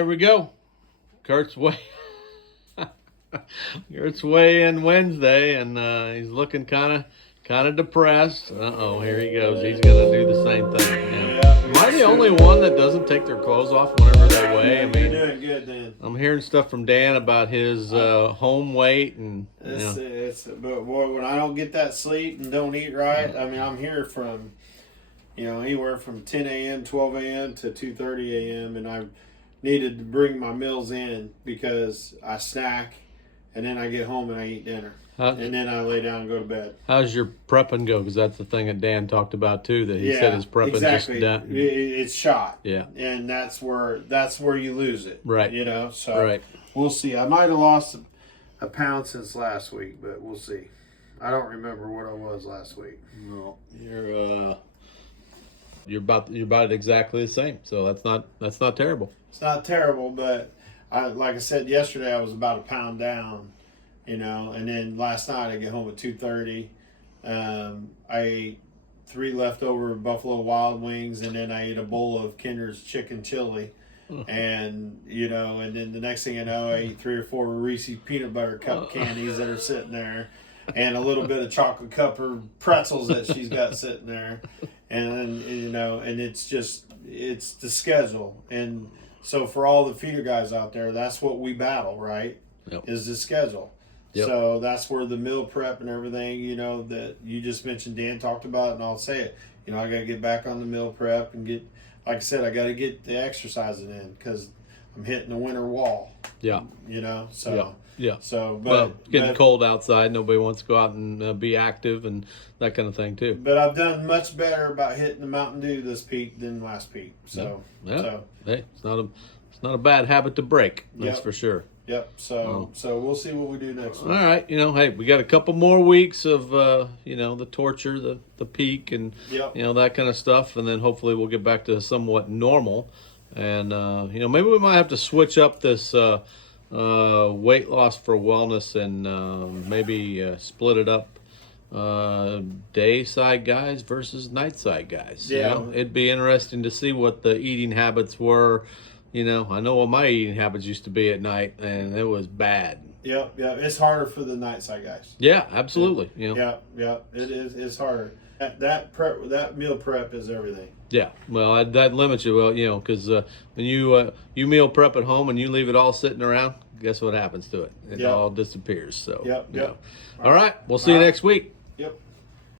there we go. Kurt's way. Kurt's way in Wednesday, and he's looking kind of depressed. Here he goes. He's gonna do the same thing. Am I the only one that doesn't take their clothes off whenever they weigh? I mean, you're doing good, Dan. I'm hearing stuff from Dan about his home weight, and but boy, when I don't get that sleep and don't eat right, I mean, I'm here from anywhere from 10 a.m., 12 a.m. to 2:30 a.m. and I needed to bring my meals in because I snack, and then I get home and I eat dinner, and then I lay down and go to bed. How's your prepping go? Because that's the thing that Dan talked about too. That he said his prepping exactly. just done. It's shot. Yeah, and that's where you lose it. Right. So right. We'll see. I might have lost a pound since last week, but we'll see. I don't remember what I was last week. Well, you're about exactly the same. So that's not terrible. It's not terrible, but like I said yesterday, I was about a pound down, and then last night I get home at 2:30. I ate 3 leftover Buffalo Wild Wings, and then I ate a bowl of Kinder's chicken chili. And and then the next thing I know, I ate 3 or 4 Reese's peanut butter cup candies that are sitting there, and a little bit of chocolate covered pretzels that she's got sitting there, and and it's the schedule. And so for all the feeder guys out there, that's what we battle, right? Yep. Is the schedule. Yep. So that's where the meal prep and everything, that you just mentioned, Dan talked about, and I'll say it. I got to get back on the meal prep and get, like I said, I got to get the exercising in because I'm hitting the winter wall. Yeah. So. Yeah. So, it's getting cold outside. Nobody wants to go out and be active and that kind of thing too. But I've done much better about hitting the Mountain Dew this peak than last peak. So, hey, it's not a bad habit to break. That's for sure. Yep. So we'll see what we do next week. All right. Hey, we got a couple more weeks of the torture, the peak, and that kind of stuff, and then hopefully we'll get back to somewhat normal. And maybe we might have to switch up this weight loss for wellness and maybe split it up, day side guys versus night side guys. It'd be interesting to see what the eating habits were. I know what my eating habits used to be at night, and it was bad. Yep. It's harder for the night side guys. Yeah, absolutely. Yeah. It is. It's harder. That meal prep is everything. Yeah, well, that limits you. Well, because when you meal prep at home and you leave it all sitting around, guess what happens to it? It all disappears. So, Yep. All right, we'll see you next week. Yep.